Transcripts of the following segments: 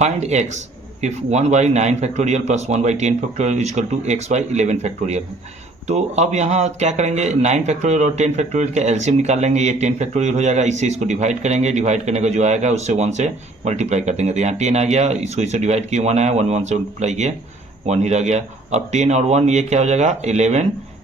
Find x if 1/9 factorial plus 1/10 factorial equal to x/11 factorial है। तो अब यहाँ क्या करेंगे, 9 फैक्टोरियल और 10 फैक्टोरियल का एलसीएम निकाल लेंगे। ये 10 फैक्टोरियल हो जाएगा, इससे इसको डिवाइड करेंगे, डिवाइड करने का जो आएगा उससे 1 से मल्टीप्लाई कर देंगे। तो यहाँ 10 आ गया, इसको इससे डिवाइड किए 1 आया, 1 से मल्टीप्लाई किए 1 ही रह गया। अब 10 और 1 ये क्या हो जाएगा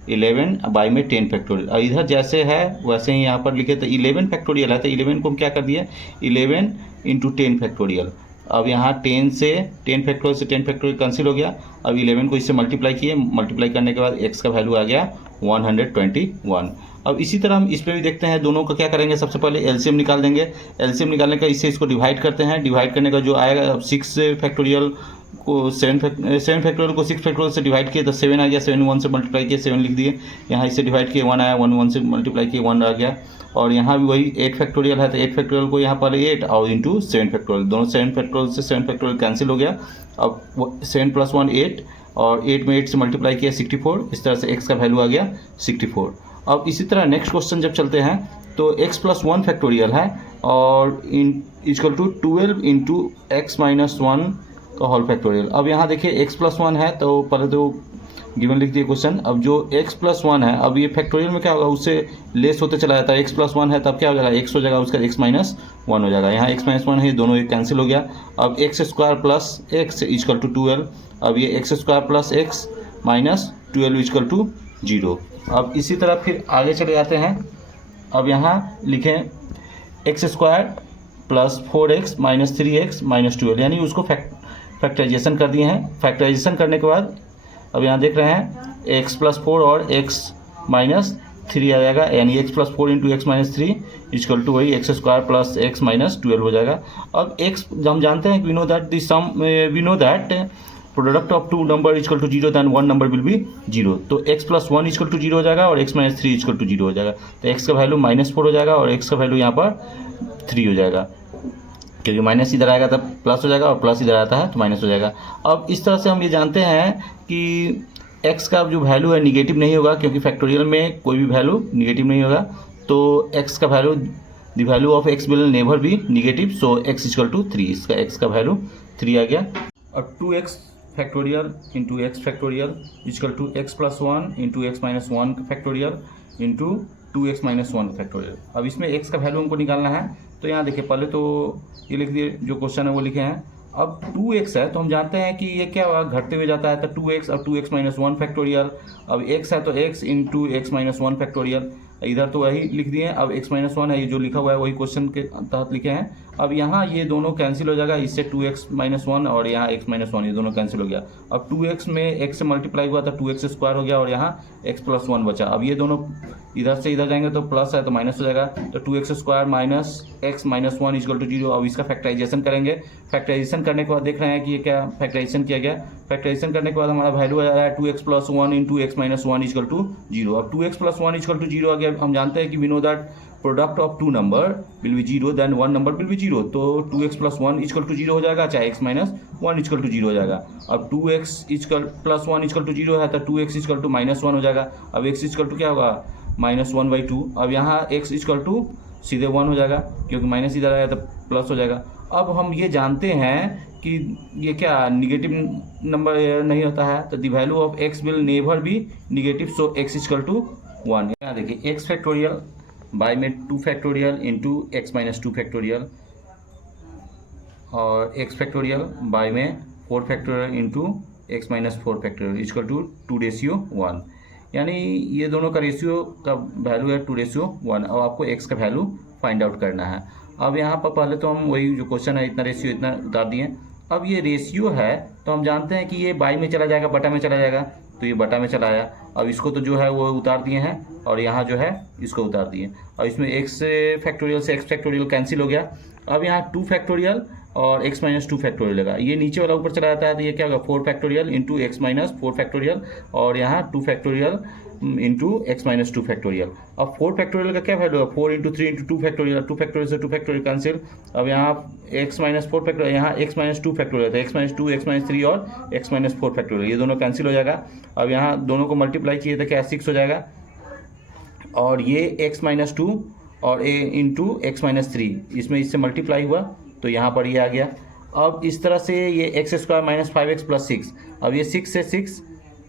11 बाई में 10 फैक्टोरियल। और इधर जैसे है वैसे ही यहाँ पर लिखे, तो 11 फैक्टोरियल है, तो 11 को हम क्या कर दिए 11 इंटू 10 फैक्टोरियल। अब यहाँ 10 से 10 फैक्टोरियल से 10 फैक्टोरियल कैंसिल हो गया। अब 11 को इससे मल्टीप्लाई किए, मल्टीप्लाई करने के बाद x का वैल्यू आ गया 121। अब इसी तरह हम इस पर भी देखते हैं, दोनों का क्या करेंगे, सबसे पहले एलसीएम निकाल देंगे। एलसीएम निकालने का इससे इसको डिवाइड करते हैं, डिवाइड करने का जो आएगा, अब 6 फैक्टोरियल को 7 फैक्टोरियल को 6 फैक्टोरियल से डिवाइड किए तो 7 आ गया, 7 1 से मल्टीप्लाई किए 7 लिख दिए। यहाँ इससे डिवाइड किए 1 आया, 1 से मल्टीप्लाई किए 1 आ गया। और यहाँ भी वही 8 फैक्टोरियल है, तो 8 फैक्टोरियल को यहाँ पर 8 और इंटू 7 फैक्टोरियल, दोनों 7 फैक्टोरियल से 7 फैक्टोरियल कैंसिल हो गया। अब 7 + 1 8 और 8 में 8 से मल्टीप्लाई किया 64। इस तरह से x का वैल्यू आ गया 64। अब इसी तरह नेक्स्ट क्वेश्चन जब चलते हैं तो x + 1 फैक्टोरियल है और इक्वल टू 12 इंटू x - 1 का होल फैक्टोरियल। अब यहाँ देखिए x + 1 है, तो पहले तो गिवन लिख दिए क्वेश्चन। अब जो x + 1 है, अब ये फैक्टोरियल में क्या होगा, उससे लेस होते चला जाता है। x + 1 है तब क्या हो जाएगा, x हो जाएगा, उसका x - 1 हो जाएगा। यहाँ x - 1 है, दोनों एक कैंसिल हो गया। अब x² + x इक्वल टू 12। अब ये x² + x minus 12 equal to 0। अब इसी तरह फिर आगे चले जाते हैं। अब यहाँ लिखें x² + 4x - 3x - 12, यानी उसको फैक्टराइजेशन कर दिए हैं। फैक्टराइजेशन करने के बाद अब यहाँ देख रहे हैं x + 4 और x - 3 आ जाएगा, यानी x + 4 into x - 3 equal to वही x² + x - 12 हो जाएगा। अब x हम जानते हैं, we know that product of 2 number equal to 0 then 1 number will be 0। तो x + 1 इक्वल टू 0 हो जाएगा और x - 3 इक्वल टू 0 हो जाएगा। तो x का वैल्यू -4 हो जाएगा और x का वैल्यू यहाँ पर 3 हो जाएगा, क्योंकि माइनस इधर आएगा तब प्लस हो जाएगा और प्लस इधर आता है तो माइनस हो जाएगा। अब इस तरह से हम ये जानते हैं कि x का जो वैल्यू है निगेटिव नहीं होगा, क्योंकि फैक्टोरियल में कोई भी वैल्यू निगेटिव नहीं होगा। तो x का value, the value of x will never be negative, so x equal to 3। इसका x का वैल्यू 3 आ गया। और 2x factorial into x factorial equal to x + 1 into x - 1 factorial into 2x - 1 factorial. अब इसमें x का value हमको निकालना है। तो यहाँ देखिए, पहले तो ये लिख दिए, जो क्वेश्चन है वो लिखे हैं। अब 2x है तो हम जानते हैं कि ये क्या होगा, घटते हुए जाता है, तो 2x और 2x - 1 फैक्टोरियल। अब x है तो x इंटू x - 1 फैक्टोरियल, इधर तो वही लिख दिए। अब x - 1 है, ये जो लिखा हुआ है वही क्वेश्चन के तहत लिखे हैं। अब यहाँ ये दोनों कैंसिल हो जाएगा, इससे 2x - 1 और यहाँ x - 1 ये दोनों कैंसिल हो गया। अब 2x में x से मल्टीप्लाई हुआ था, 2x² हो गया और यहाँ x + 1 बचा। अब ये दोनों इधर से इधर जाएंगे तो प्लस है तो माइनस हो जाएगा, तो 2x² minus x - 1 equal to 0। अब इसका फैक्टराइजेशन करेंगे। फैक्टराइजेशन करने के बाद देख रहे हैं कि ये क्या फैक्टराइजेशन किया गया। फैक्टराइजेशन करने के बाद हमारा वैल्यू आ रहा है 2x + 1 into x - 1 equal to 0। अब 2x + 1 इक्वल टू 0 आ गया। हम जानते हैं कि we know that product of 2 number will be 0 then 1 number will be 0। तो 2x + 1 इक्वल टू 0 हो जाएगा, चाहे x - 1 इक्वल टू 0 हो जाएगा। अब 2x + 1 इक्वल टू 0 है तो 2x इक्वल टू -1 हो जाएगा। अब x इक्वल टू क्या होगा -1/2। अब यहाँ x इक्वल टू सीधे 1 हो जाएगा, क्योंकि माइनस इधर आया तो प्लस हो जाएगा। अब हम ये जानते हैं कि ये क्या निगेटिव नंबर नहीं होता है, तो the value of x will never be negative, so x equal to 1। यहाँ देखिए x फैक्टोरियल बाय में 2 फैक्टोरियल इंटू x - 2 फैक्टोरियल और x फैक्टोरियल बाय में 4 factorial into x - 4 factorial equal to 2:1, यानी ये दोनों का रेशियो का वैल्यू है 2:1। अब आपको x का वैल्यू फाइंड आउट करना है। अब यहाँ पर पहले तो हम वही जो क्वेश्चन है, इतना रेशियो इतना उतार दिए। अब ये रेशियो है तो हम जानते हैं कि ये बाई में चला जाएगा, बटा में चला जाएगा, तो ये बटा में चला आया। अब इसको तो जो है वो उतार दिए हैं और यहाँ जो है इसको उतार दिए। और इसमें x फैक्टोरियल से x फैक्टोरियल कैंसिल हो गया। अब यहाँ 2 फैक्टोरियल और x - 2 फैक्टोरियल लगा, ये नीचे वाला ऊपर चला जाता है, तो ये क्या होगा 4 फैक्टोरियल इंटू x - 4 फैक्टोरियल और यहाँ 2 फैक्टोरियल इंटू x - 2 फैक्टोरियल। अब 4 फैक्टोरियल का क्या वैल्यू है, 4 इंटू 3 इंटू 2 फैक्टोरियल, 2 फैक्टोरियल से 2 फैक्टोरियल कैंसिल। अब यहाँ x - 4 फैक्टोरियल, यहाँ x - 2 फैक्टोरियल था, x - 2 x - 3 और x - 4 फैक्टोरियल, ये दोनों कैंसिल हो जाएगा। अब यहाँ दोनों को मल्टीप्लाई किए तो क्या 6 हो जाएगा और ये x - 2 और a इंटू x - 3 इसमें इससे मल्टीप्लाई हुआ तो यहाँ पर ये आ गया। अब इस तरह से ये x square minus 5x plus 6, अब ये 6 से 6,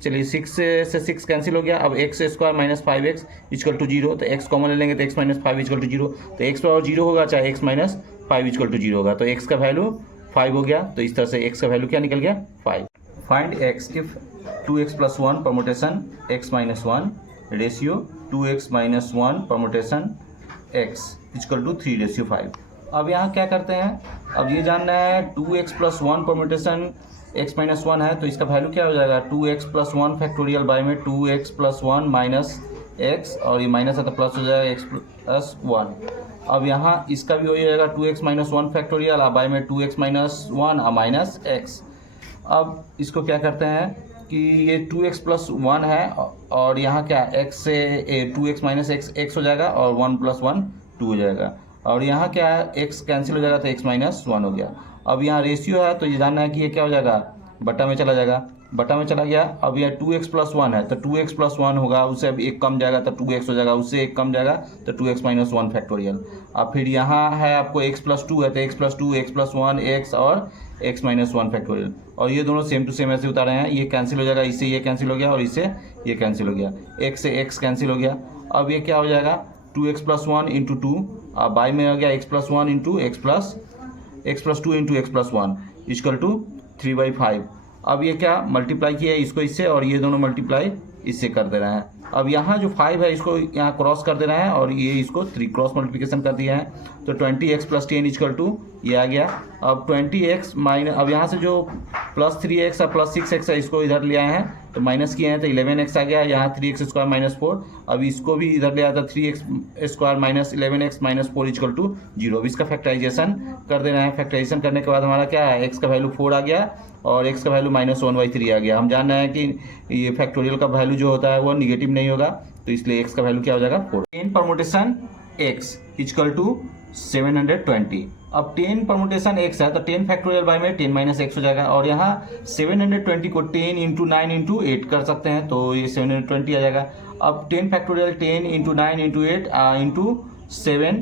चलिए 6 से 6 कैंसिल हो गया। अब x square minus 5x equal to 0, तो x कॉमन ले लेंगे तो x माइनस 5 इक्वल टू 0, तो x और 0 होगा चाहे x माइनस 5 इक्वल टू 0 होगा, तो x का वैल्यू 5 हो गया। तो इस तरह से x का वैल्यू क्या निकल गया 5। Find x if 2x plus 1 permutation x minus 1 ratio 2x minus 1 permutation x equal to 3 ratio 5। अब यहाँ क्या करते हैं, अब ये जानना है 2x plus 1 permutation x minus 1 है, तो इसका वैल्यू क्या हो जाएगा 2x प्लस 1 फैक्टोरियल बाय में 2x प्लस 1 माइनस x, और ये माइनस है तो प्लस हो जाएगा x प्लस 1। अब यहाँ इसका भी हो जाएगा 2x माइनस 1 फैक्टोरियल बाय में 2x माइनस 1 माइनस x। अब इसको क्या करते हैं कि ये 2x प्लस 1 है और यहाँ क्या x से 2x माइनस x हो जाएगा और 1 प्लस 1 2 हो जाएगा, और यहाँ क्या है x कैंसिल हो जाएगा तो x माइनस 1 हो गया। अब यहाँ रेशियो है तो ये जानना है कि ये क्या हो जाएगा बटा में चला जाएगा, बटा में चला गया। अब यह 2x प्लस 1 है तो 2x प्लस 1 होगा, उससे अब एक कम जाएगा तो 2x हो जाएगा, उससे एक कम जाएगा तो 2x माइनस 1 फैक्टोरियल। अब फिर यहाँ है आपको x प्लस 2 है तो x plus 2 x plus 1 x और x माइनस 1 फैक्टोरियल, और ये दोनों सेम टू सेम ऐसे उतारे हैं, ये कैंसिल हो जाएगा, इससे ये कैंसिल हो गया और इससे ये कैंसिल हो गया, x से x कैंसिल हो गया। अब ये क्या हो जाएगा 2x प्लस 1 इंटू 2, अब बाई में हो गया x plus 1 into x plus 2 into x plus 1 equal to 3/5। अब ये क्या मल्टीप्लाई किया है इसको इससे, और ये दोनों मल्टीप्लाई इससे कर दे रहे हैं। अब यहाँ जो 5 है इसको यहाँ क्रॉस कर दे रहे हैं और ये इसको 3 क्रॉस मल्टीप्लिकेशन कर दिया है, तो 20x प्लस 10 इक्वल टू ये आ गया। अब 20x माइनस, अब यहाँ से जो प्लस 3x और प्लस 6x है इसको इधर ले आए हैं तो माइनस किए हैं तो 11x आ गया, यहाँ 3x स्क्वायर माइनस 4, अब इसको भी इधर ले आया था 3x square minus 11x minus 4 equal to 0। अब इसका फैक्टराइजेशन कर देना है, फैक्टराइजेशन करने के बाद हमारा क्या है x का वैल्यू 4 आ गया और x का वैल्यू माइनस 1/3 आ गया। हम जानना है कि ये फैक्टोरियल का वैल्यू जो होता है वो निगेटिव नहीं होगा, तो इसलिए x का वैल्यू क्या हो जाएगा 4। 10 परमुटेशन x इक्वल टू 720। अब 10 परमुटेशन x है तो 10 फैक्टोरियल बाय में 10 माइनस x हो जाएगा, और यहाँ 720 को 10 इंटू 9 इंटू 8 कर सकते हैं तो ये 720 आ जाएगा। अब 10 factorial 10 into 9 into 8 into 7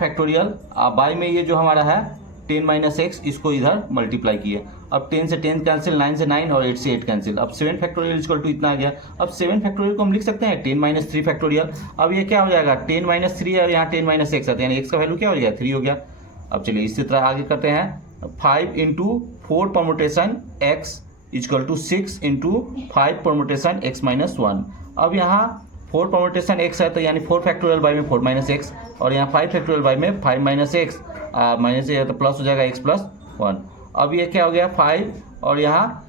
factorial by में ये जो हमारा है 10 माइनस x, इसको इधर मल्टीप्लाई किए। अब 10 से 10 कैंसिल, 9 से 9 और 8 से 8 कैंसिल, अब 7 फैक्टोरियल इक्वल टू इतना आ गया। अब 7 फैक्टोरियल को हम लिख सकते हैं 10 माइनस 3 फैक्टोरियल। अब ये क्या हो जाएगा 10 माइनस 3 है और यहाँ 10 माइनस एक्स आता है, यानी x का वैल्यू क्या हो गया 3 हो गया। अब चलिए इसी तरह आगे करते हैं 5 into 4 permutation x equal to 6 into 5 permutation x minus 1। अब यहाँ 4 परमुटेशन x है तो यानी 4 फैक्टोरियल बाय में 4 माइनस एक्स, और यहाँ 5 फैक्टोरियल बाय में 5 माइनस एक्स माइनस तो प्लस हो जाएगा x प्लस 1। अब ये क्या हो गया 5, और यहाँ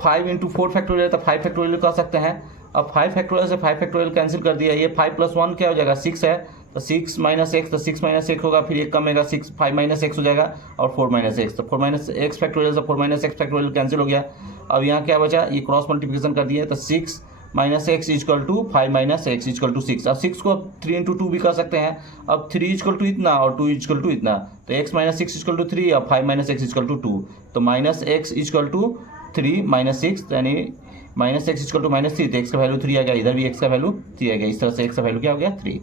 5 इंटू 4 फैक्टोरियल तो 5 फैक्टोरियल कर सकते हैं। अब 5 फैक्टोरियल से 5 फैक्टोरियल कैंसिल कर दिया, ये 5 प्लस 1 क्या हो जाएगा 6 है तो 6 माइनस एक्स, तो 6 माइनस एक्स होगा, फिर एक कमेगा 6 5 माइनस एक्स हो जाएगा और 4 माइनस एक्स, तो 4 माइनस एक्स फैक्टोरियल से 4 माइनस एक्स फैक्टोरियल कैंसिल हो गया। अब यहाँ क्या बचा, ये क्रॉस मल्टीप्लिकेशन कर दिया तो 6 minus x equal to 5 minus x equal to 6। अब 6 को 3 इंटू 2 भी कर सकते हैं। अब 3 इक्वल टू इतना और 2 इक्वल टू इतना, तो x माइनस 6 इक्वल टू 3 और 5 माइनस एक्स इक्वल टू 2, तो minus x equal to 3 minus 6, यानी minus x equal to minus 3, तो x का वैल्यू 3 आ गया, इधर भी x का वैल्यू 3 आ गया। इस तरह से x का वैल्यू क्या हो गया 3।